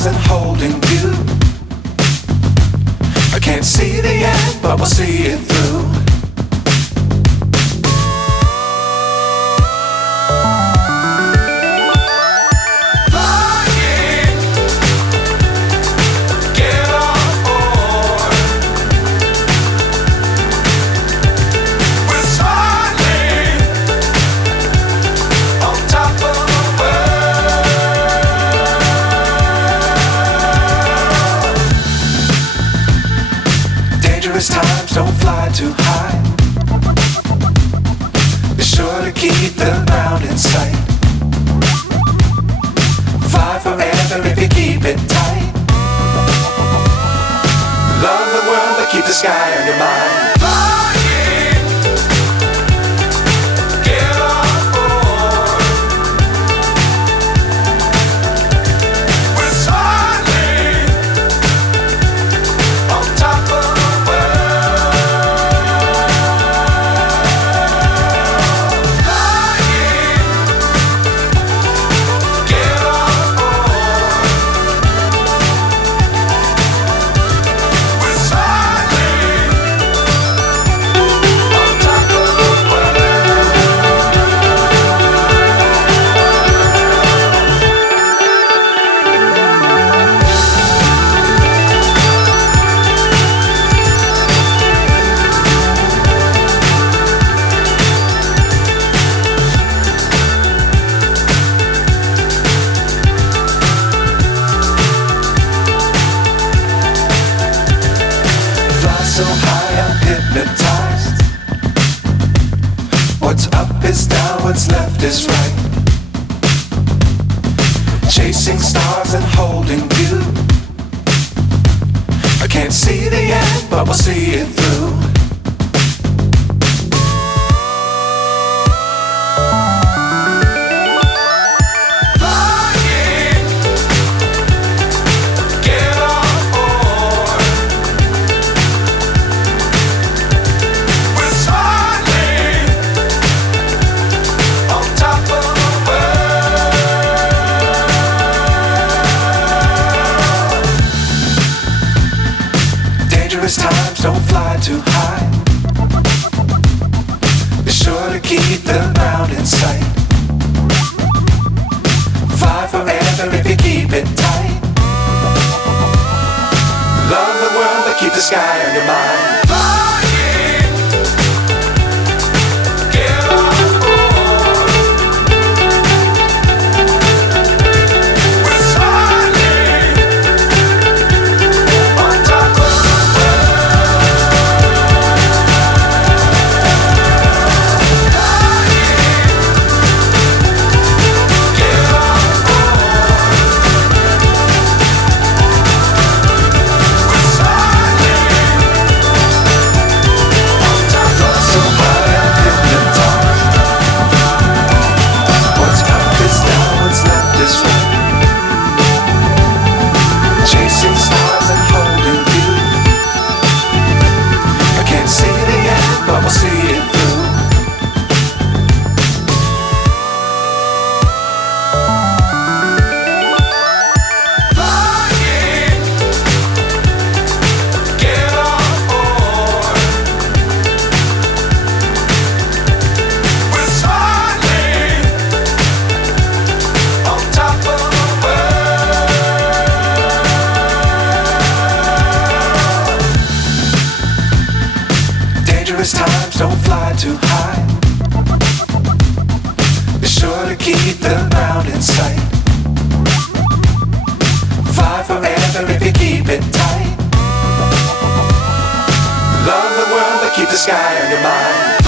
stars and holding you. I can't see the end, but we'll see it through. Times don't fly too high. Be sure to keep the ground in sight. Fly forever if you keep it tight. Love the world but keep the sky on your mind. So high I'm hypnotized. What's up is down, what's left is right. Chasing stars and holding you. I can't see the end, but we'll see it through. Times don't fly too high. Be sure to keep the ground in sight. Fly forever if you keep it tight. Love the world but keep the sky on your mind. Times don't fly too high. Be sure to keep the ground in sight. Fly forever if you keep it tight. Love the world but keep the sky on your mind.